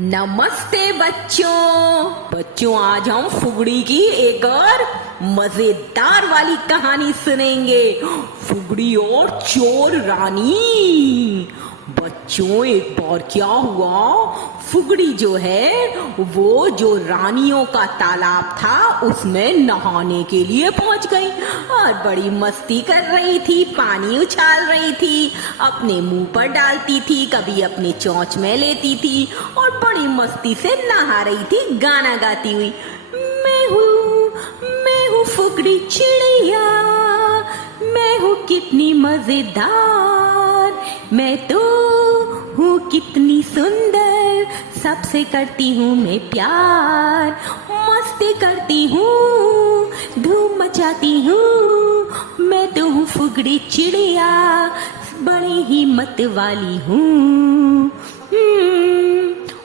नमस्ते बच्चों आज हम फुगड़ी की एक और मजेदार वाली कहानी सुनेंगे। फुगड़ी और चोर रानी। बच्चों एक बार क्या हुआ, फुगड़ी जो है वो जो रानियों का तालाब था उसमें नहाने के लिए पहुंच गई और बड़ी मस्ती कर रही थी, पानी उछाल रही थी, अपने मुंह पर डालती थी, कभी अपने चोंच में लेती थी और बड़ी मस्ती से नहा रही थी गाना गाती हुई। मैं हूँ फुगड़ी चिड़िया, मैं हूँ कितनी मजेदार, मैं तो हूँ कितनी सुंदर, सबसे करती हूँ मैं प्यार, मस्ती करती हूँ, धूम मचाती हूँ, मैं तो हूँ फुगड़ी चिड़िया, बड़ी हिम्मत वाली हूँ।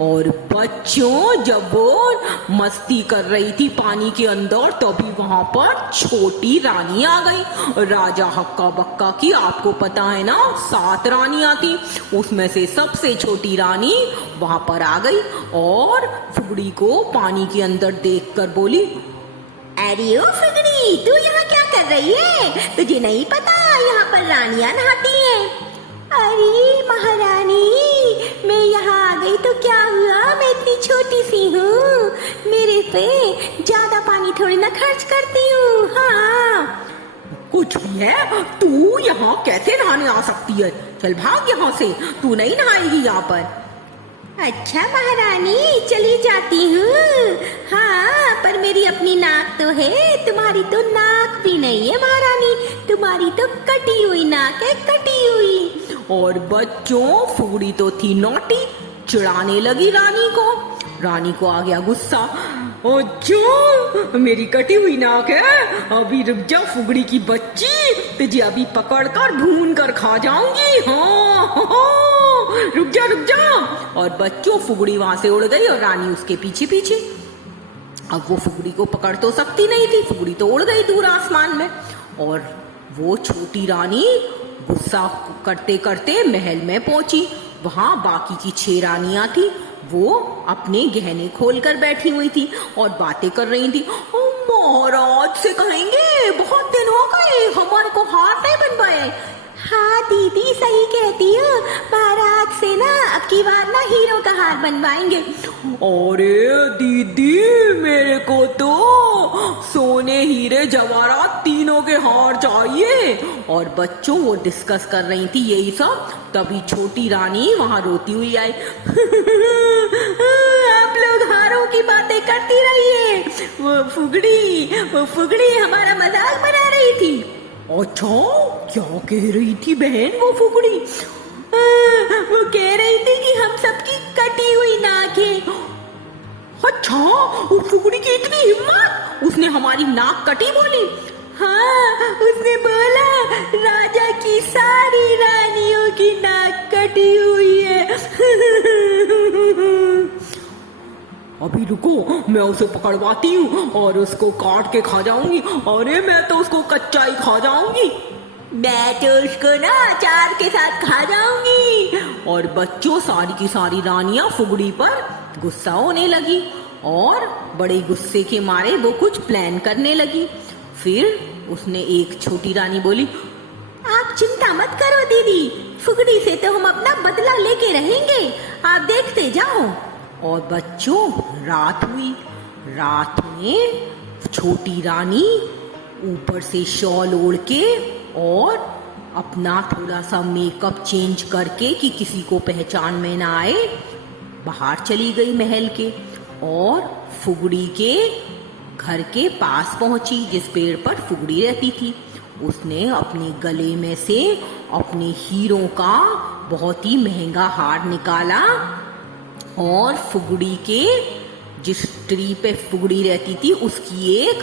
और बच्चों जब वो मस्ती कर रही थी पानी के अंदर तभी वहां पर छोटी रानी आ गई। राजा हक्का बक्का की आपको पता है ना 7 रानियां थी, उसमें से सबसे छोटी रानी वहां पर आ गई और फुगड़ी को पानी के अंदर देखकर बोली, अरे ओ फुगड़ी, तू यहाँ क्या कर रही है? तुझे नहीं पता यहाँ पर रानियां नहाती हैं? अरे महारानी, मैं यहाँ आ गई तो क्या हुआ, मैं इतनी छोटी सी हूँ, मेरे पे ज्यादा पानी थोड़ी ना खर्च करती हूँ। हाँ कुछ भी है, तू यहाँ कैसे नहाने आ सकती है? चल भाग यहाँ से, तू नहीं नहाएगी यहाँ पर। अच्छा महारानी, चली जाती हूँ। हाँ पर मेरी अपनी नाक तो है, तुम्हारी तो नाक भी नहीं है महारानी, तुम्हारी तो कटी हुई नाक है, कटी हुई। और बच्चों फुगड़ी तो थी नौटी, चिढ़ाने लगी रानी को। रानी को आ गया गुस्सा, अच्छा मेरी कटी हुई नाक है, अभी रुक जा फुगड़ी की बच्ची, तुझे अभी पकड़ कर भून कर खा जाऊंगी। हाँ रुक जा। और बच्चों फुगड़ी वहां से उड़ गई और रानी उसके पीछे पीछे। अब वो फुगड़ी को पकड़ तो सकती नहीं थी, फुगड़ी तो उड़ गई दूर आसमान में। और वो छोटी रानी गुस्सा करते करते महल में पहुंची। वहां बाकी की 6 रानियां थी, वो अपने गहने खोल कर बैठी हुई थी और बातें कर रही थी। महाराज से कहेंगे बहुत दिन हो गए हमारे को हार नहीं बनवाए। हाँ दीदी सही कहती हो, महाराज से ना अब की बार ना हीरो का हार बनवाएंगे। अरे दीदी मेरे को तो सोने हीरे जवाहरात तीनों के हार चाहिए। और बच्चों वो डिस्कस कर रही थी यही सब, तभी छोटी रानी वहां रोती हुई आई। आप लोग हारों की बातें करती रहिए, वो फुगड़ी हमारा मजाक बना रही थी। अच्छा क्या कह रही थी बहन वो फुगड़ी? वो कह रही थी कि हम सबकी कटी हुई नाक है। अच्छा वो फुगड़ी की इतनी हिम्मत, उसने हमारी नाक कटी बोली? हाँ उसने बोला राजा की सारी रानियों की नाक कटी हुई है। अभी रुको, मैं उसे पकड़वाती हूँ और उसको काट के खा जाऊंगी। अरे मैं तो उसको कच्चा ही खा जाऊंगी, मैं तो उसको ना अचार के साथ खा जाऊंगी। और बच्चों सारी की सारी रानियां फुगड़ी पर गुस्सा होने लगी और बड़े गुस्से के मारे वो कुछ प्लान करने लगी। फिर उसने एक छोटी रानी बोली, आप चिंता मत करो दीदी, फुगड़ी से तो हम अपना बदला लेके रहेंगे, आप देखते जाओ। और बच्चों रात हुई, रात में छोटी रानी ऊपर से शॉल ओढ़ के और अपना थोड़ा सा मेकअप चेंज करके कि किसी को पहचान में ना आए, बाहर चली गई महल के और फुगड़ी के घर के पास पहुंची जिस पेड़ पर फुगड़ी रहती थी। उसने अपने गले में से अपने हीरो का बहुत ही महंगा हार निकाला और फुगड़ी के जिस ट्री पे फुगड़ी रहती थी उसकी एक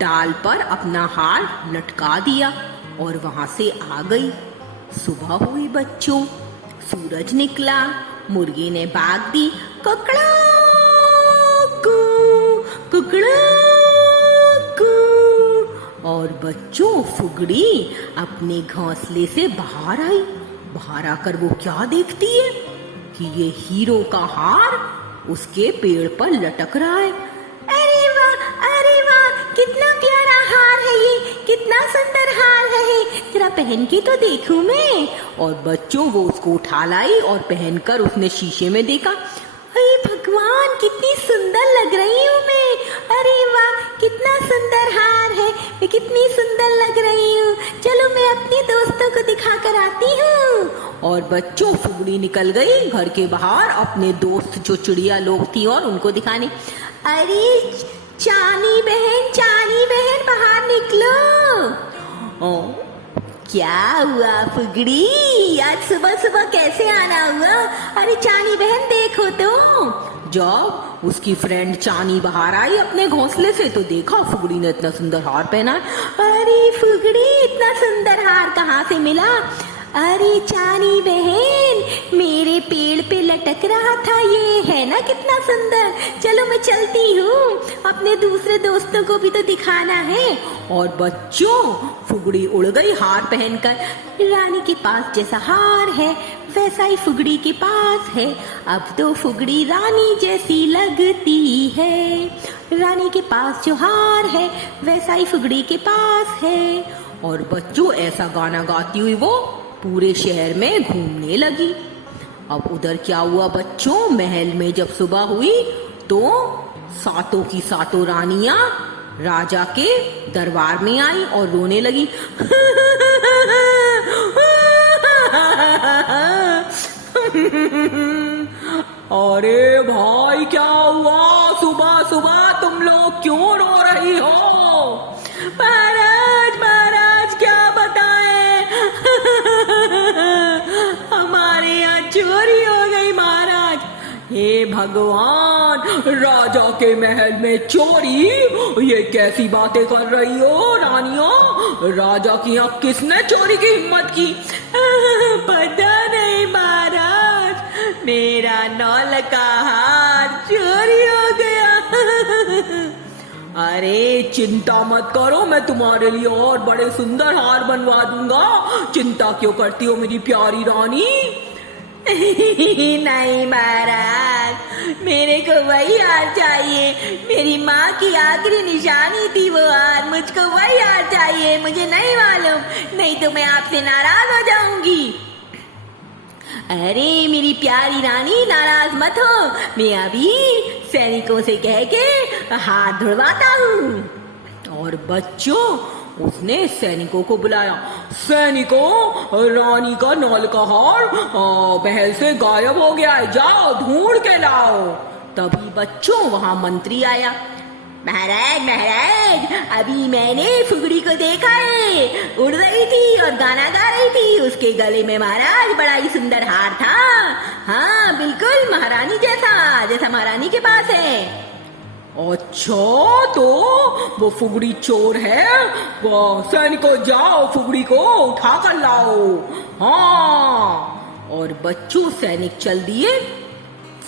डाल पर अपना हार लटका दिया और वहां से आ गई। सुबह हुई बच्चों, सूरज निकला, मुर्गी ने बाग दी कुकड़ा कू। और बच्चों फुगड़ी अपने घोंसले से बाहर आई। बाहर आकर वो क्या देखती है कि ये हीरो का हार उसके पेड़ पर लटक रहा है। अरे वाह, कितना प्यारा हार है ये, कितना सुंदर हार है, जरा पहन के तो देखूं मैं। और बच्चों वो उसको उठा लाई और पहनकर उसने शीशे में देखा। अरे भगवान, कितनी सुंदर लग रही हूँ मैं। अरे वाह, कितना सुंदर हार है, मैं कितनी सुंदर लग रही हूँ। चलो मैं अपने दोस्तों को दिखा कर आती हूँ। और बच्चों फुगड़ी निकल गई घर के बाहर अपने दोस्त जो चिड़िया लोग थी और उनको दिखाने। अरे चानी बहन बाहर निकलो। क्या हुआ फुगड़ी, आज सुबह सुबह कैसे आना हुआ? अरे चानी बहन देखो तो। जब उसकी फ्रेंड चानी बाहर आई अपने घोंसले से तो देखा फुगड़ी ने इतना सुंदर हार पहना। अरे फुगड़ी, इतना सुंदर हार कहाँ से मिला? अरे चानी बहन, मेरे पेड़ पे लटक रहा था, ये है ना कितना सुंदर। चलो मैं चलती हूँ, अपने दूसरे दोस्तों को भी तो दिखाना है। और बच्चों फुगड़ी उड़ गई हार पहनकर। रानी के पास जैसा हार है वैसा ही फुगड़ी के पास है। अब तो फुगड़ी रानी जैसी लगती है। रानी के पास जो हार है वैसा ही फुगड़ी के पास है। और बच्चों ऐसा गाना गाती हुई वो पूरे शहर में घूमने लगी। अब उधर क्या हुआ बच्चों, महल में जब सुबह हुई तो सातों की सातों रानियां राजा के दरबार में आई और रोने लगी। अरे भाई, क्या हुआ? सुबह सुबह तुम लोग क्यों रो रही हो? महाराज क्या बताएं? हमारे यहाँ चोरी हो गई महाराज। हे भगवान, राजा के महल में चोरी? ये कैसी बातें कर रही हो रानियों? राजा की यहाँ किसने चोरी की हिम्मत की? पता नहीं महाराज, मेरा नौल का हार चोरी हो गया। अरे चिंता मत करो, मैं तुम्हारे लिए और बड़े सुंदर हार बनवा दूंगा। चिंता क्यों करती हो मेरी प्यारी रानी? नहीं महाराज, मेरे को वही हार चाहिए। मेरी माँ की आखिरी निशानी थी वो हार, मुझको वही हार चाहिए। मुझे नहीं मालूम, नहीं तो मैं आपसे नाराज हो जाऊंगी। अरे मेरी प्यारी रानी, नाराज मत हो, मैं अभी सैनिकों से कह के हाथ धुलवाता हूँ। और बच्चों उसने सैनिकों को बुलाया। सैनिकों, रानी का नौल का हार महल से गायब हो गया है, जाओ ढूंढ के लाओ। तभी बच्चों वहां मंत्री आया। महाराज, अभी मैंने फुगड़ी को देखा है, उड़ रही थी और गाना गा रही थी। उसके गले में महाराज बड़ा ही सुंदर हार था। हाँ बिल्कुल महारानी जैसा महारानी के पास है। अच्छा, तो वो फुगड़ी चोर है? वो सैनिकों जाओ फुगड़ी को उठा कर लाओ। हाँ। और बच्चों सैनिक चल दिए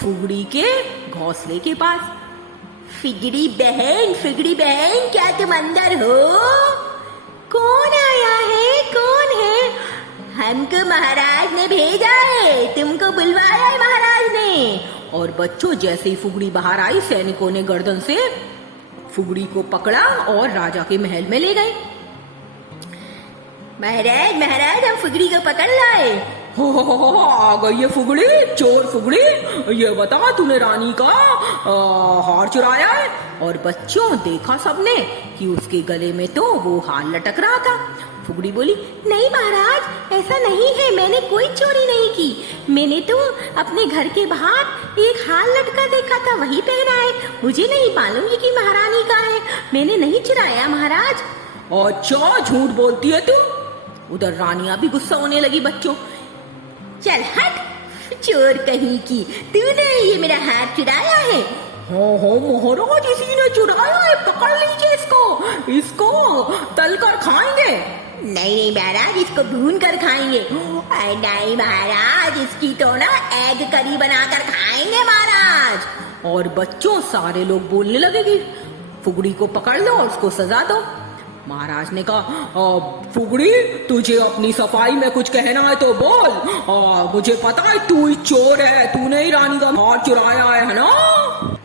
फुगड़ी के घोंसले के पास। फिगड़ी बहन, क्या तुम अंदर हो? कौन आया है, कौन है? हमको महाराज ने भेजा है, तुमको बुलवाया है महाराज ने। और बच्चों जैसे ही फुगड़ी बाहर आई, सैनिकों ने गर्दन से फुगड़ी को पकड़ा और राजा के महल में ले गए। महाराज हम फुगड़ी को पकड़ लाए। हो, आ गई ये फुगड़ी, चोर फुगड़ी। ये बता, तूने रानी का हार चुराया है? और बच्चों देखा सबने कि उसके गले में तो वो हार लटक रहा था। फुगड़ी बोली, नहीं महाराज, ऐसा नहीं है, मैंने कोई चोरी नहीं की। मैंने तो अपने घर के बाहर एक हार लटका देखा था, वही पहना है। मुझे नहीं मालूम ये कि महारानी का है, मैंने नहीं चुराया महाराज। अच्छा, झूठ बोलती है तू? उधर रानियां भी गुस्सा होने लगी। बच्चों चल हट, चोर कहीं की, तूने ये मेरा हार चुराया है। हो महाराज, इसी ने चुराया है, पकड़ लीजिए इसको तल कर खाएंगे। नहीं महाराज, इसको भून कर खाएंगे। नहीं महाराज, इसकी तो ना एग करी बनाकर खाएंगे महाराज। और बच्चों सारे लोग बोलने लगे कि फुगड़ी को पकड़ लो और उसको सजा दो। महाराज ने कहा, फुगड़ी तुझे अपनी सफाई में कुछ कहना है तो बोल। मुझे पता है तू ही चोर है, तूने ही रानी का हार चुराया है ना।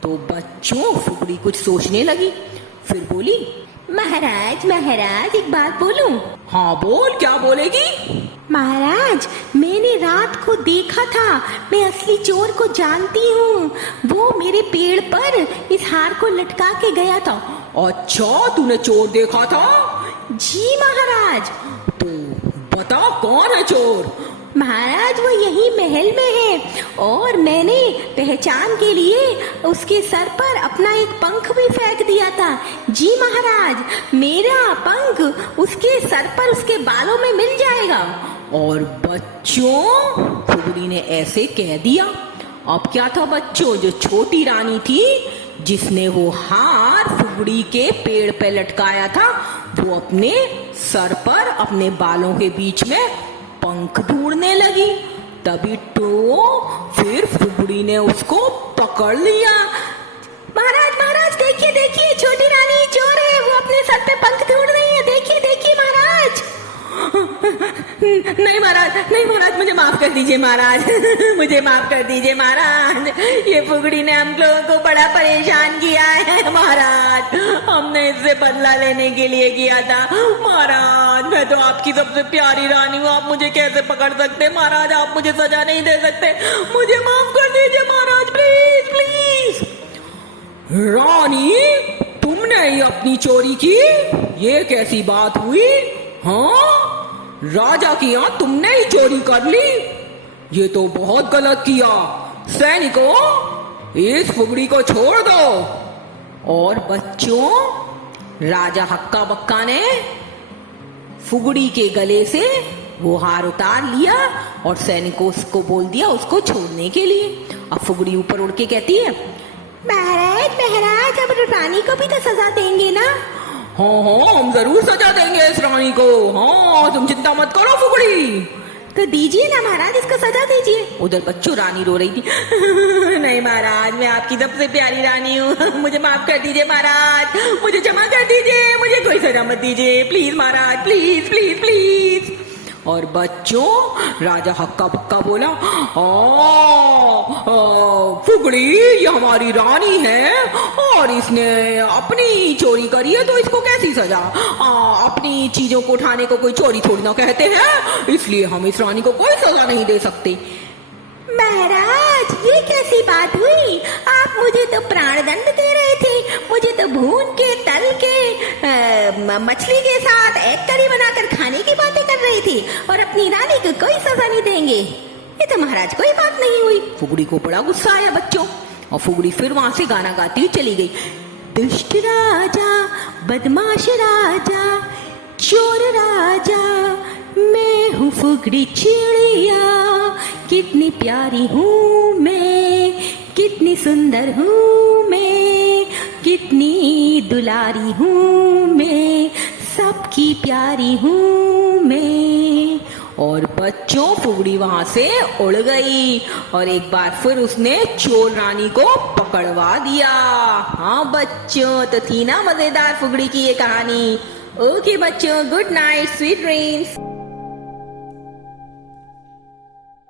तो बच्चों फुगड़ी कुछ सोचने लगी, फिर बोली, महाराज महाराज एक बात बोलूं? हाँ बोल, क्या बोलेगी? महाराज मैंने रात को देखा था, मैं असली चोर को जानती हूँ, वो मेरे पेड़ पर इस हार को लटका के गया था। अच्छा तूने चोर देखा था? जी महाराज। तो बता कौन है चोर? महाराज वो यही महल में है और मैंने पहचान के लिए उसके सर पर अपना एक पंख भी फेंक दिया था। जी महाराज, मेरा पंख उसके सर पर उसके बालों में मिल जाएगा। और बच्चों फुगड़ी ने ऐसे कह दिया। अब क्या था बच्चों, जो छोटी रानी थी जिसने वो हार फुगड़ी के पेड़ पे लटकाया था, वो अपने सर पर अपने बालों के बीच में पंख ढूंढने लगी। तभी तो फिर फुगड़ी ने उसको पकड़ लिया। महाराज महाराज देखिए देखिए, छोटी रानी चोर है, वो अपने सर पे पंख ढूंढ रही है, देखिए देखिए महाराज। नहीं महाराज, नहीं महाराज, मुझे माफ कर दीजिए महाराज, मुझे माफ कर दीजिए महाराज, ये फुगड़ी ने हम लोगों को बड़ा परेशान किया है महाराज, हमने इससे बदला लेने के लिए किया था महाराज। मैं तो आपकी सबसे प्यारी रानी हूँ, आप मुझे कैसे पकड़ सकते महाराज, आप मुझे सजा नहीं दे सकते, मुझे माफ कर दीजिए महाराज, प्लीज प्लीज। रानी तुमने ही अपनी चोरी की, ये कैसी बात हुई? हाँ, राजा की यहाँ तुमने ही चोरी कर ली, ये तो बहुत गलत किया। सैनिकों, इस फुगड़ी को छोड़ दो। और बच्चों राजा हक्का बक्का ने फुगड़ी के गले से वो हार उतार लिया और सैनिकों को बोल दिया उसको छोड़ने के लिए। अब फुगड़ी ऊपर उड़ के कहती है, महाराज महाराज अब रानी को भी तो सजा देंगे ना? हाँ हाँ हम जरूर सजा देंगे इस रानी को, हाँ तुम चिंता मत करो फुगड़ी। तो दीजिए ना महाराज, इसको सजा दीजिए। उधर बच्चों रानी रो रही थी, नहीं महाराज, मैं आपकी सबसे प्यारी रानी हूँ, मुझे माफ कर दीजिए महाराज, मुझे क्षमा कर दीजिए, मुझे कोई सजा मत दीजिए please Maharaj, please please please. और बच्चों राजा हक्का बक्का बोला, फुगड़ी ये हमारी रानी है और इसने अपनी चोरी करी है, तो इसको कैसी सजा? अपनी चीजों को उठाने को कोई चोरी थोड़ी ना कहते हैं, इसलिए हम इस रानी को कोई सजा नहीं दे सकते। महाराज ये कैसी बात हुई, आप मुझे तो प्राणदंड दे रहे थे, मुझे तो भून के तल के मछली के साथ एक करी बनाकर खाने की बातें कर रही थी और अपनी रानी को कोई सजा नहीं देंगे, ये तो महाराज कोई बात नहीं हुई। फुगड़ी को बड़ा गुस्सा आया बच्चों, और फुगड़ी फिर वहां से गाना गाती हुई चली गई। दुष्ट राजा, बदमाश राजा, चोर राजा, मैं हूँ फुगड़ी चिड़िया, कितनी प्यारी हूँ मैं, कितनी सुंदर हूँ मैं, कितनी दुलारी हूँ मैं, सबकी प्यारी हूँ मैं। और बच्चों फुगड़ी वहां से उड़ गई और एक बार फिर उसने चोर रानी को पकड़वा दिया। हाँ बच्चों, तो थी ना मजेदार फुगड़ी की ये कहानी। ओके बच्चों, गुड नाइट, स्वीट ड्रीम्स।